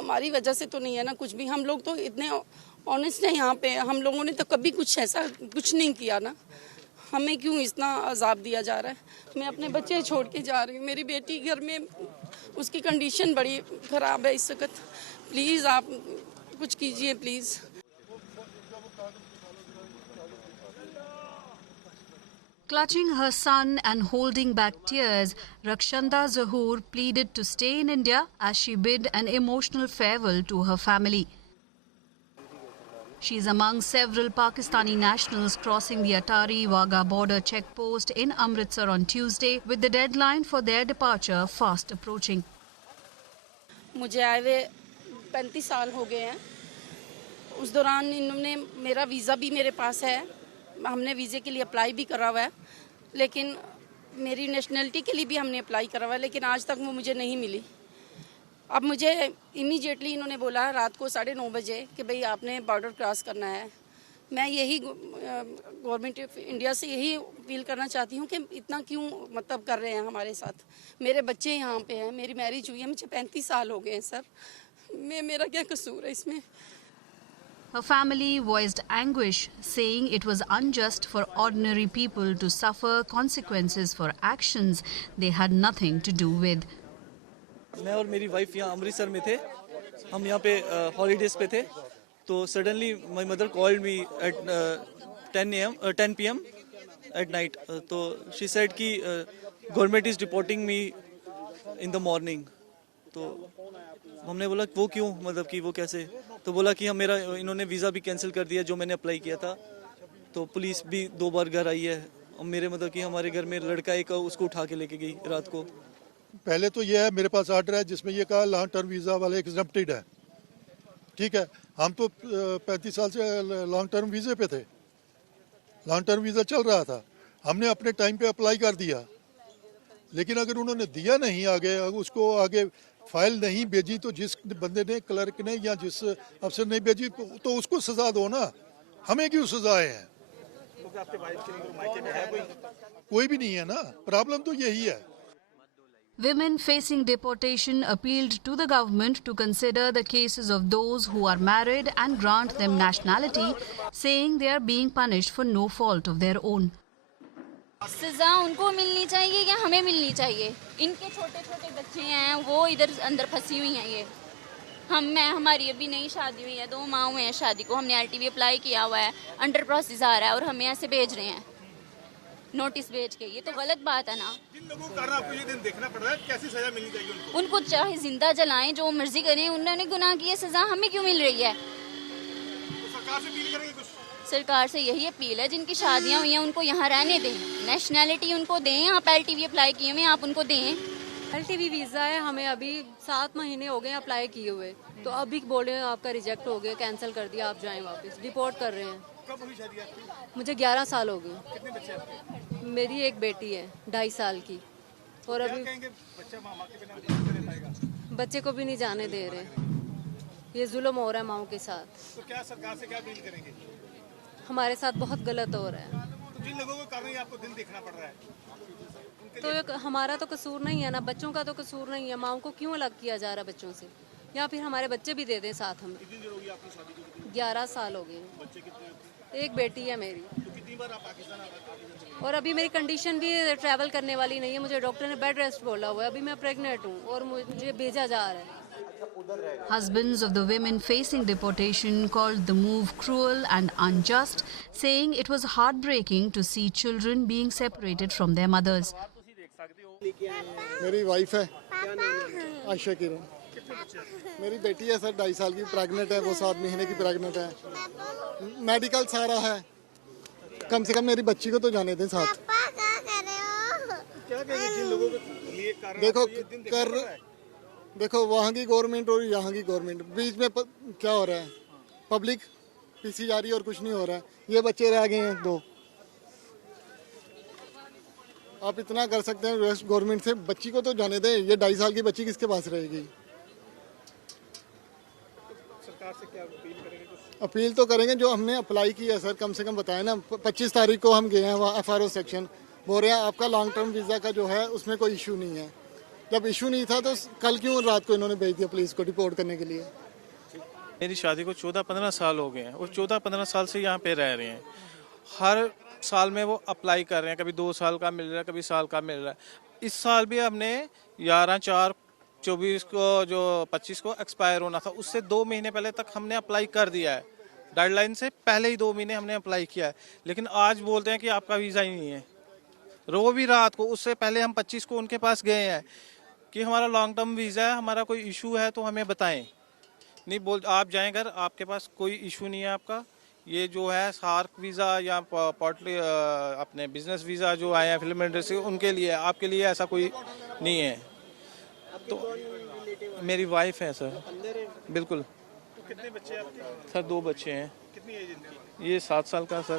हमारी वजह से तो नहीं है ना कुछ भी। हम लोग तो इतने ऑनेस्ट हैं यहाँ पे, हम लोगों ने तो कभी कुछ ऐसा कुछ नहीं किया ना। हमें क्यों इतना अजाब दिया जा रहा है। मैं अपने बच्चे छोड़ के जा रही हूँ, मेरी बेटी घर में, उसकी कंडीशन बड़ी ख़राब है इस वक्त। प्लीज़ आप कुछ कीजिए please. Clutching her son and holding back tears, Rakshanda Zahoor pleaded to stay in India as she bid an emotional farewell to her family. She is among several Pakistani nationals crossing the Atari-Wagah border checkpost in Amritsar on Tuesday, with the deadline for their departure fast approaching. मुझे आए हुए 35 साल हो गए हैं। उस दौरान इन्होंने, मेरा वीज़ा भी मेरे पास है, हमने वीज़े के लिए अप्लाई भी करा हुआ है, लेकिन मेरी नेशनलिटी के लिए भी हमने अप्लाई करा हुआ है, लेकिन आज तक वो मुझे नहीं मिली। अब मुझे इमीडिएटली इन्होंने बोला रात को 9:30 बजे कि भाई आपने बॉर्डर क्रॉस करना है। मैं यही गवर्नमेंट ऑफ इंडिया से यही अपील करना चाहती हूँ कि इतना क्यों मतलब कर रहे हैं हमारे साथ। मेरे बच्चे यहाँ पे हैं, मेरी मैरिज हुई है, मुझे 35 साल हो गए हैं सर। मेरा क्या कसूर है इसमें। Her family voiced anguish, saying it was unjust for ordinary people to suffer consequences for actions they had nothing to do with. मैं और मेरी वाइफ यहाँ अमृतसर में थे, हम यहाँ पे हॉलीडेज पे थे, तो suddenly my mother called me at 10 PM at night. तो शी सेड कि government is deporting me in the morning. तो हमने बोला वो क्यों, मतलब कि वो कैसे। तो बोला कि मेरा इन्होंने वीज़ा भी कैंसिल कर दिया जो मैंने अप्लाई किया था। तो पुलिस भी 2 बार घर आई है और मेरे मतलब कि हमारे घर में लड़का एक उसको उठा के लेके गई रात को। पहले तो ये है, मेरे पास ऑर्डर है जिसमें ये कहा लॉन्ग टर्म वीज़ा वाले एग्जम्प्टेड है, ठीक है। हम तो 35 साल से लॉन्ग टर्म वीज़े पे थे, लॉन्ग टर्म वीज़ा चल रहा था, हमने अपने टाइम पे अप्लाई कर दिया। लेकिन अगर उन्होंने दिया नहीं आगे, उसको आगे फाइल नहीं भेजी, तो जिस बंदे ने, क्लर्क ने या जिस अफसर ने भेजी तो उसको सजा दो ना, हमें क्यों सजाए हैं। कोई भी नहीं है ना, प्रॉब्लम तो यही है। Women facing deportation appealed to the government to consider the cases of those who are married and grant them nationality, saying they are being punished for no fault of their own. सजा उनको मिलनी चाहिए या हमें मिलनी चाहिए? इनके छोटे छोटे बच्चे हैं, वो इधर अंदर फंसी हुई हैं। ये हमारी अभी नई शादी हुई है, 2 माह हुए हैं शादी को, हमने LTV अप्लाई किया हुआ है, अंडर प्रोसेस आ रहा है और हमें ऐसे भेज रहे हैं नोटिस भेज के। ये तो गलत बात है ना। जिन लोगों के कारण आपको ये दिन देखना पड़ रहा है, कैसी सजा मिलनी चाहिए उनको? उनको चाहे जिंदा जलाएं, जो मर्जी करें, उन्होंने गुनाह किया, सजा हमें क्यों मिल रही है? तो सरकार से अपील करेंगे कुछ? सरकार से यही अपील है, जिनकी शादियां हुई हैं उनको यहाँ रहने दें, नेशनैलिटी उनको दें। आप LTV अप्लाई किए हुए, आप उनको दें। LTV वीज़ा है, हमें अभी 7 महीने हो गए अप्लाई किए हुए, तो अभी बोल रहे हैं आपका रिजेक्ट हो गया, कैंसिल कर दिया, आप जाएं वापस, डिपोर्ट कर रहे हैं। कब हुई शादी आपकी? मुझे 11 साल हो गए। कितने बच्चे आपके? मेरी एक बेटी है 2.5 साल की, और अभी बच्चा माँ के बिना कैसे रह पाएगा? बच्चे को भी नहीं जाने दे रहे। ये जुल्म हो रहा है माओ के साथ। तो क्या सरकार से क्या अपील करेंगे? हमारे साथ बहुत गलत हो रहा है। तो जिन लोगों के कारण ही आपको दिन देखना पड़ रहा है, तो हमारा तो कसूर नहीं है ना, बच्चों का तो कसूर नहीं है। माओ को क्यों अलग किया जा रहा है बच्चों से, या फिर हमारे बच्चे भी दे दें साथ हमें। कितनी देर होगी आपकी शादी को? 11 साल हो गए। बच्चे कितने? एक बेटी है मेरी। तो कितनी बार आप पाकिस्तान आगे? और अभी मेरी कंडीशन भी ट्रैवल करने वाली नहीं है, मुझे डॉक्टर ने बेड रेस्ट बोला हुआ है। अभी मैं प्रेग्नेंट हूँ और मुझे भेजा जा रहा है। Husbands of the women facing deportation called the move cruel and unjust, saying it was heartbreaking to see children being separated from their mothers. मेरी वाइफ है आयशा किरण, मेरी बेटी है सर 2.5 साल की, प्रेग्नेंट है, वो 7 महीने की प्रेग्नेंट है। मेडिकल सारा है, कम से कम मेरी बच्ची को तो जाने दें साथ। क्या कहेंगे जिन लोगों के लिए कारण देखो वहाँ की गवर्नमेंट और यहाँ की गवर्नमेंट बीच में क्या हो रहा है, पब्लिक पीसी जा रही है और कुछ नहीं हो रहा है। ये बच्चे रह गए हैं 2। आप इतना कर सकते हैं गवर्नमेंट से, बच्ची को तो जाने दें। ये 2.5 साल की बच्ची किसके पास रहेगी? सरकार से क्या अपील करेंगे कुछ? अपील तो करेंगे, जो हमने अप्लाई किया है सर, कम से कम बताएं ना। 25 तारीख को हम गए हैं वहाँ FRO सेक्शन, बोल रहे हैं आपका लॉन्ग टर्म वीज़ा का जो है उसमें कोई इशू नहीं है। जब इशू नहीं था तो कल क्यों रात को इन्होंने भेज दिया पुलिस को डिपोर्ट करने के लिए? मेरी शादी को 14-15 साल हो गए हैं और 14-15 साल से यहाँ पे रह रहे हैं। हर साल में वो अप्लाई कर रहे हैं, कभी 2 साल का मिल रहा है, कभी साल का मिल रहा है। इस साल भी हमने 11/4/24 को जो 25 को एक्सपायर होना था, उससे 2 महीने पहले तक हमने अप्लाई कर दिया है। डेडलाइन से पहले ही 2 महीने हमने अप्लाई किया है, लेकिन आज बोलते हैं कि आपका वीज़ा ही नहीं है। वो भी रात को, उससे पहले हम 25 को उनके पास गए हैं कि हमारा लॉन्ग टर्म वीज़ा है, हमारा कोई इशू है तो हमें बताएं। नहीं बोल, आप जाएं घर, आपके पास कोई इशू नहीं है आपका। ये जो है सार्क वीज़ा या पोर्टली अपने बिजनेस वीज़ा जो आए हैं फिल्म इंडस्ट्री, उनके लिए, आपके लिए ऐसा कोई नहीं है। तो मेरी वाइफ है सर। बिल्कुल। तो कितने बच्चे हैं आपके? सर 2 बच्चे हैं। कितनी एज इनकी? ये 7 साल का सर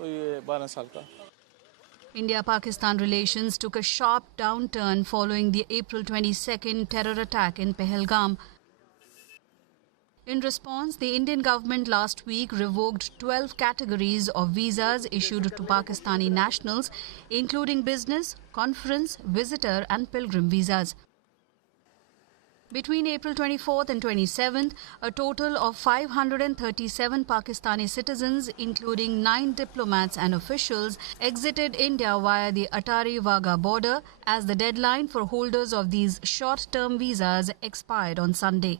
और ये 12 साल का। India-Pakistan relations took a sharp downturn following the April 22nd terror attack in Pahalgam. In response, the Indian government last week revoked 12 categories of visas issued to Pakistani nationals, including business, conference, visitor and pilgrim visas. Between April 24th and 27th, a total of 537 Pakistani citizens, including 9 diplomats and officials, exited India via the Atari-Wagah border as the deadline for holders of these short-term visas expired on Sunday.